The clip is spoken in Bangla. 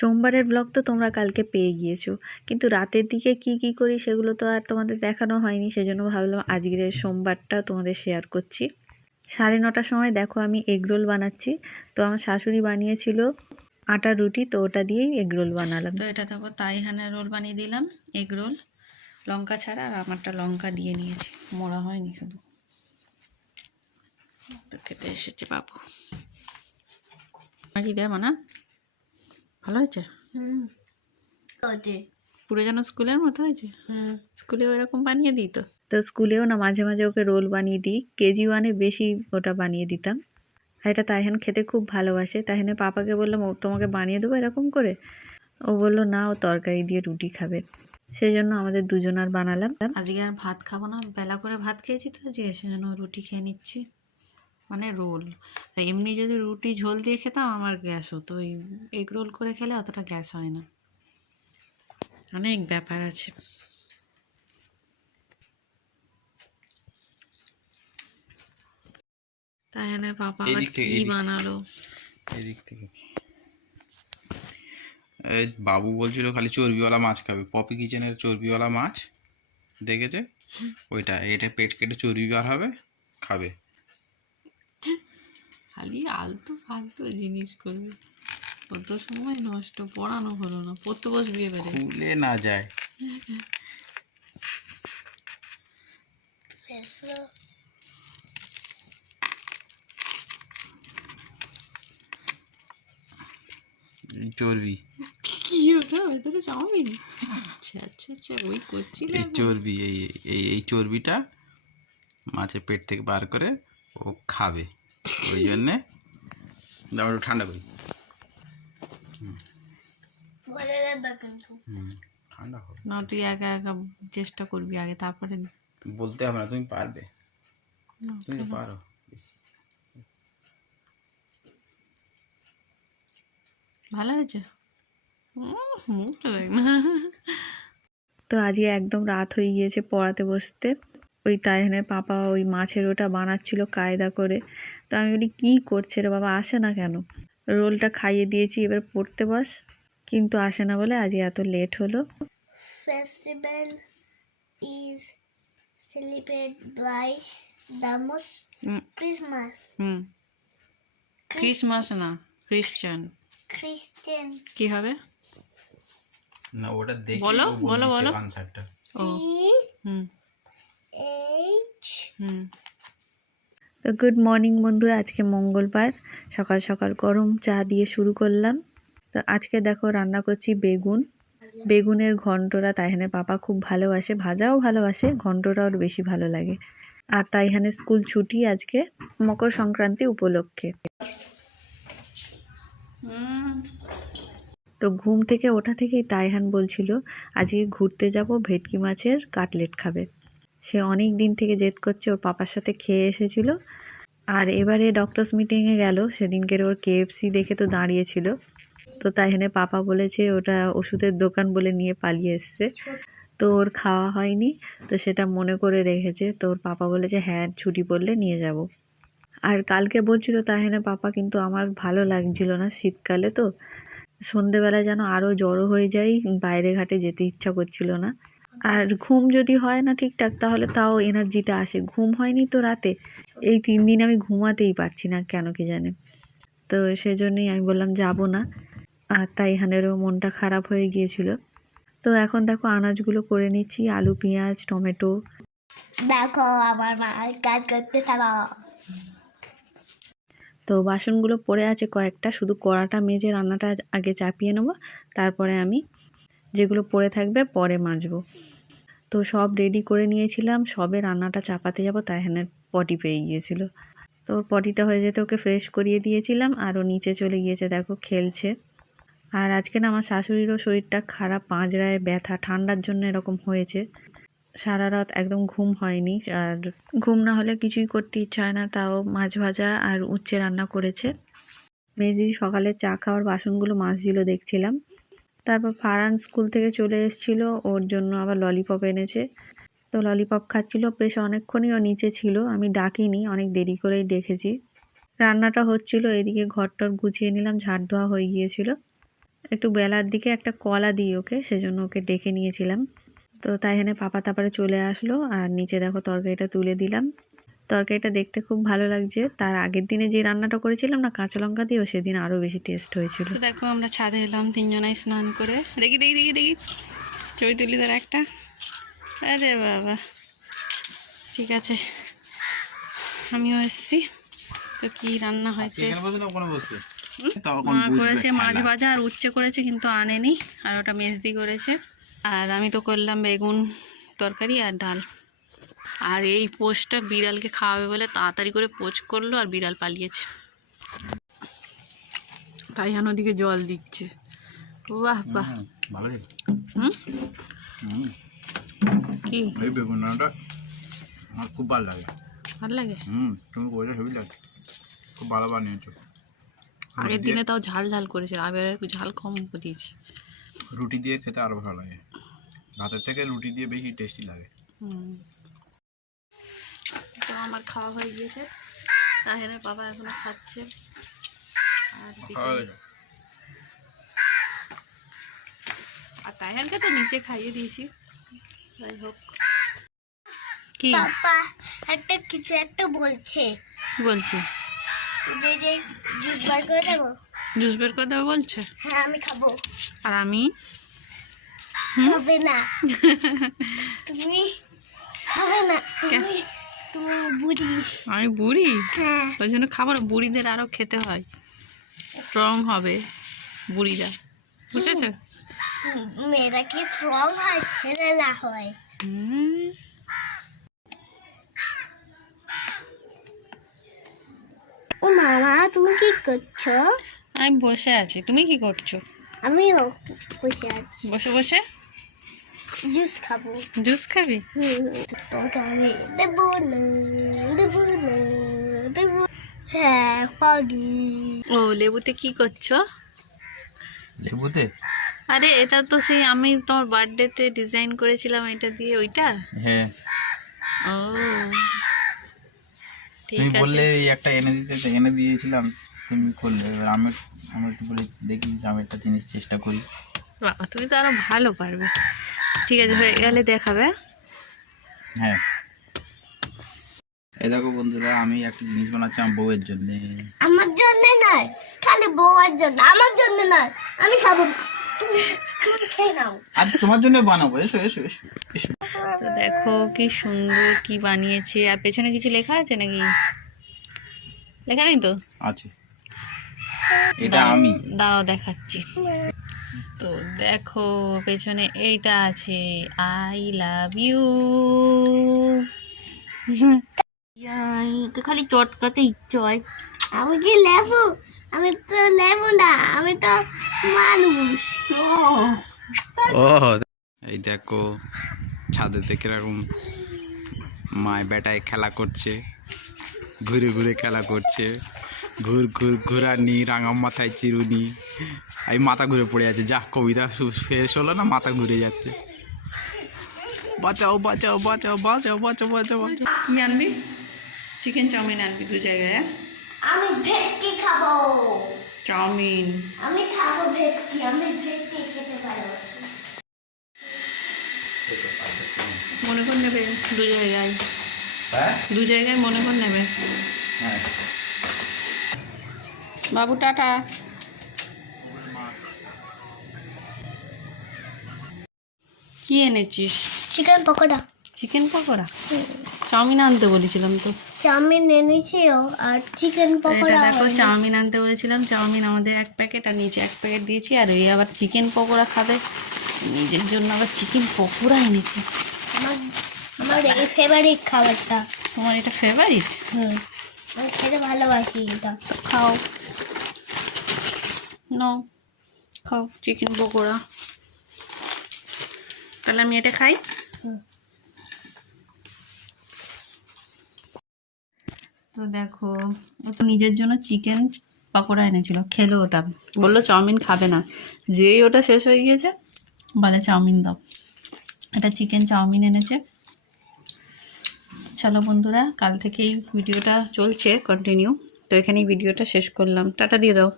সোমবারের ব্লগ তো তোমরা কালকে পেয়ে গিয়েছো। কিন্তু রাতের দিকে কি কি করি সেগুলো তো আর তোমাদের দেখানো হয়নি সেজন্য ভাবলাম আজকের সোমবারটা তোমাদের শেয়ার করছি। সাড়ে নটার সময় দেখো আমি এগরোল বানাচ্ছি। তো আমার শাশুড়ি বানিয়েছিল আটার রুটি তো ওটা দিয়েই এগরোল বানালাম। তো এটা তারপর তাইহানের রোল বানিয়ে দিলাম এগরোল লঙ্কা ছাড়া আর আমারটা লঙ্কা দিয়ে নিয়েছি। মোড়া হয়নি শুধু। তো খেতে এসেছে বাবু। কি রে মানা ভালো হয়েছে? পুরো যেন স্কুলের মতো হয়েছে? হুম। স্কুলেও এরকম বানিয়ে দিই তো? তো স্কুলেও না মাঝে মাঝে ওকে রোল বানিয়ে দিই। কেজি ওয়ানে বেশি ওটা বানিয়ে দিতাম। আর এটা তাইহান খেতে খুব ভালোবাসে। তাইহানের পাপাকে বললাম ও তোমাকে বানিয়ে দেবো এরকম করে? ও বলল না ও তরকারি দিয়ে রুটি খাবে। সেই জন্য আমাদের দুজনার বানালাম। আজকে আর ভাত খাব না। বেলা করে ভাত খেয়েছি তো আজকে সেজন্য রুটি খেয়ে নিচ্ছি। মানে রোল। আর এমনি যদি রুটি ঝোল দিয়ে খেতাম আমার গ্যাস হতো। ওই এগ রোল করে খেলে অতটা গ্যাস হয় না। অনেক ব্যাপার আছে। তাই না পাপা এদিক কি বানালো? এদিক থেকে বাবু বলছিল খালি চর্বিওয়ালা মাছ খাবে। পপি কিচেনের চর্বিওয়ালা মাছ দেখেছে? ওইটা এটা পেট কেটে চর্বি বার হবে খাবে। খালি আলতু ফালতু জিনিস করবে। কত সময় নষ্ট পড়ানো হলো না পড়তে বসবি এবারে। খুলে না যায়। চর্বি। কি ওটা? ভেতরে চাউমিন? আচ্ছা আচ্ছা আচ্ছা ওই করছিল এই চর্বি এই এই এই চর্বিটা মাছের পেট থেকে বার করে ও খাবে। ওই জন্যে একটু ঠান্ডা করি। না ঠান্ডা হবে। না তুই একা একা চেষ্টা করবি আগে তারপরে বলতে হবে না তুমি পারবে। না, তুমি পারো ভালো হয়েছে? মুখটা দেখ। না তো আজকে একদম রাত হয়ে গিয়েছে পড়াতে বসতে। ওই তাইহানের পাপা ওই মাছের ওটা বানাচ্ছিল কায়দা করে। তো আমি বলি কী করছে রে বাবা? আসে না কেন? রোলটা খাইয়ে দিয়েছি এবার পড়তে বস। কিন্তু আসে না বলে আজ এত লেট হলো। Festival is celebrated by the most hmm. Hmm Christmas না ক্রিশ্চান Christian. কি হবে? না ওটা দেখে বলো, বলো, বলো। আনসারটা ও। হুম। হুম। তো গুড মর্নিং বন্ধুরা আজকে মঙ্গলবার সকাল সকাল গরম চা দিয়ে শুরু করলাম। তো আজকে দেখো রান্না করছি বেগুন। বেগুনের ঘন্টরা তাইহানের পাপা খুব ভালোবাসে ভাজাও ভালোবাসে ঘন্টরা ওর বেশি ভালো লাগে। আর তাইহানের স্কুল ছুটি আজকে মকর সংক্রান্তি উপলক্ষে। তো ঘুম থেকে ওঠা থেকেই তাইহান বলছিল আজকে ঘুরতে যাব ভেটকি মাছের কাটলেট খাবে। সে অনেক দিন থেকে জেদ করছে ওর পাপার সাথে খেয়ে এসেছিল। আর এবারে ডক্টরস মিটিংয়ে গেল। সেদিনকের ওর কেএফসি দেখে তো দাঁড়িয়েছিল। তো তাই হেনে পাপা বলেছে ওটা ওষুধের দোকান বলে নিয়ে পালিয়ে এসছে। তো ওর খাওয়া হয়নি। তো সেটা মনে করে রেখেছে। তো ওর পাপা বলেছে হ্যাঁ ছুটি পড়লে নিয়ে যাব। আর কালকে বলছিল তাহেনে পাপা, কিন্তু আমার ভালো লাগছিল না শীতকালে তো। সন্ধেবেলা যেন আরও জড়ো হয়ে যাই। বাইরে ঘাটে যেতে ইচ্ছা করছিল না। আর ঘুম যদি হয় না ঠিকঠাক তাহলে তাও এনার্জিটা আসে। ঘুম হয়নি তো রাতে। এই তিন দিন আমি ঘুমাতেই পারছি না কেন কি জানে। তো সেজন্যই আমি বললাম যাব না। আর তাই এখানেরও মনটা খারাপ হয়ে গিয়েছিল। তো এখন দেখো আনাজগুলো করে নিচ্ছি আলু পেঁয়াজ টমেটো। দেখো আমার মা কাজ করতে তো বাসনগুলো পড়ে আছে কয়েকটা শুধু কড়াটা মেজে রান্নাটা আগে চাপিয়ে নেব। তারপরে আমি যেগুলো পড়ে থাকবে পরে মাজবো। তো সব রেডি করে নিয়েছিলাম। সবে রান্নাটা চাপাতে যাব তাইহানের পটি পেয়ে গিয়েছিল। তো ওর পটিটা হয়ে যেতে ওকে ফ্রেশ করিয়ে দিয়েছিলাম আর ও নিচে চলে গিয়েছে, দেখো খেলছে। আর আজকে না আমার শাশুড়িরও শরীরটা খারাপ পাঁজরায় ব্যথা, ঠান্ডার জন্য এরকম হয়েছে। সারা রাত একদম ঘুম হয়নি আর ঘুম না হলে কিছুই করতে ইচ্ছা হয় না, তাও মাছ ভাজা আর উচ্ছে রান্না করেছে। মেজদি সকালে চা খাওয়ার বাসনগুলো মাজছিল দেখছিলাম। তারপর ফারান স্কুল থেকে চলে এসেছিল, ওর জন্য আবার ললিপপ এনেছে। তো ললিপপ খাচ্ছিল, বেশ অনেকক্ষণই ও নিচে ছিল, আমি ডাকিনি, অনেক দেরি করেই ডেকেছি। রান্নাটা হচ্ছিল, এদিকে ঘরটর গুছিয়ে নিলাম, ঝাড় ধোয়া হয়ে গিয়েছিল। একটু বেলার দিকে একটা কলা দিই ওকে, সেজন্য ওকে ডেকে নিয়েছিলাম। তো তাই এখানে পাপা তারপরে চলে আসলো, আর নিচে দেখো তরকারিটা তুলে দিলাম। তরকারিটা দেখতে খুব ভালো লাগছে। তার আগের দিনে যে রান্নাটা করেছিলাম না কাঁচা লঙ্কা দিয়েও সেদিন আরও বেশি টেস্ট হয়েছিল। দেখো আমরা ছাদে এলাম তিনজনাই স্নান করে। দেখি দেখি দেখি দেখি। ছবি তুলি ধর একটা। আরে বাবা। ঠিক আছে। আমিও এসছি। তো কি রান্না হয়েছে? মা করেছে মাছ। ভাজা আর উচ্ছে করেছে কিন্তু আনেনি। আর ওটা মেজদি করেছে। আর আমি তো করলাম বেগুন তরকারি আর ডাল। আর এই পোস্টটা বিড়ালকে খাওয়াবে বলে তাড়াতাড়ি করে পোচ করল আর বিড়াল পালিয়েছে। তাই ওদিকে জল দিচ্ছে। বাহ বাহ। হুম, কি? এই বেগুন রান্নাটা আমার খুব ভালো লাগে। ভালো লাগে? হুম তুমি বলে হেভি লাগে। খুব ভালো বানিয়েছো। আগের দিনে তাও ঝাল ঝাল করেছে একটু ঝাল কম দিয়েছি। রুটি দিয়ে খেতে আরও ভালো লাগে। ভাতের থেকে রুটি দিয়ে বেশি টেস্টি লাগে। হুম। তো আমার খাওয়া হয়ে গিয়েছে। তাহলে বাবা এখনও খাচ্ছে। আর হয়ে। আর তাইহানকে তো নিচে খাইয়ে দিয়েছি। যাই হোক। কি? পাপা একটা কিছু একটা বলছে। কি বলছে? যে যে জুস বার করে দেবো? জুস বের করে দেবে বলছে? হ্যাঁ আমি খাব। আর আমি? হবে না। তুমি হবে না। তুমি তুমি বুড়ি। আমি বুড়ি? হ্যাঁ। ওই জন্য খাবার বুড়িদের আরও খেতে হয়। স্ট্রং হবে বুড়িরা। বুঝেছ? মেয়েরা কি স্ট্রং হয় ছেলেরা হয়? ও মামা তুমি কি করছ? আমি বসে আছি। তুমি কি করছ? আমিও বসে আছি। বসে বসে? জুস খাব। জুস খাবি? তোমাকে আমি দেবো না দেবো না দেবো হ্যাঁ পাগি ও লেবুতে কি করছ? লেবুতে? আরে এটা তো সেই আমি তোমার বার্থডেতে ডিজাইন করেছিলাম এটা দিয়ে ওইটা? হ্যাঁ। ও তুমি ঠিক বললে একটা এনে দিতে এনে দিয়েছিলাম। তুমি করলে এবার আমি আমি একটু বলি দেখি আমি একটা জিনিস চেষ্টা করি। বাবা তুমি তো আরও ভালো পারবে। ঠিক আছে হয়ে গেলে দেখাবে। হ্যাঁ। এই দেখো বন্ধুরা আমি একটা জিনিস বানাচ্ছি আমার বউয়ের জন্যে। আমার জন্য নয় খালি বউয়ার জন্য। আমার জন্য নয় আমি খাব। তুমি তুমি খেয়ে নাও। আজ তোমার জন্য বানাবো এসো এসো এসো এসো। তো দেখো কি সুন্দর কি বানিয়েছে। আর পেছনে কিছু লেখা আছে নাকি? লেখা নেই তো? আছে। এটা আমি। দাঁড়াও দেখাচ্ছি। তো দেখো পেছনে এইটা আছে। আই লাভ ইউ খালি চটকাতে ইচ্ছে হয়। আমি কি লেবু? আমি তো লেবু না আমি তো মানুষ। ও এই দেখো ছাদেতে কীরকম মায় বেটায় খেলা করছে ঘুরে ঘুরে খেলা করছে। ঘুর ঘুর ঘুরানি রাঙা মাথায় চিরুনি। এই মাথা ঘুরে পড়ে যাচ্ছে যা কবিতা শেষ হলো না মাথা ঘুরে যাচ্ছে। বাঁচাও বাঁচাও বাঁচাও বাঁচাও বাঁচাও বাঁচাও বাঁচাও। কি আনবি? চিকেন চাউমিন আনবি দু জায়গায় হ্যাঁ? আমি ভেটকি খাব। চাউমিন। আমি খাব ভেটকি আমি ভেটকি খেতে পারব মনে কর নেবে দু জায়গায়। হ্যাঁ? দু জায়গায় মনে কর নেবে। হ্যাঁ। বাবু টাটা। কি এনেছিস? Chicken pakora. Chicken pakora? Chow mein আনতে বলেছিলাম তো। চাউমিন এনেছিও আর চিকেন পকোড়া দেখো চাউমিন আনতে বলেছিলাম। চাউমিন আমাদের এক প্যাকেট আর নিচে এক প্যাকেট দিয়েছি। আর এই আবার চিকেন পকোড়া খাবে। নিজের জন্য আবার চিকেন পকোড়া এনেছি। আমার আমার এই ফেভারিট খাবারটা। তোমার এটা ফেভারিট হুম। আমি খেতে ভালোবাসি এটা। তো খাও। নাও খাও চিকেন পকোড়া। তাহলে আমি এটা খাই। তো দেখো, ও তো নিজের জন্য চিকেন পকোড়া এনেছিল, খেলো ওটা। বলল চাউমিন খাবে না। যেই ওটা শেষ হয়ে গিয়েছে, বলে চাউমিন দাও। এটা চিকেন চাউমিন এনেছে। চলো বন্ধুরা, কাল থেকেই ভিডিওটা চলছে কন্টিনিউ তো এখানেই ভিডিওটা শেষ করলাম। টাটা দিয়ে দাও।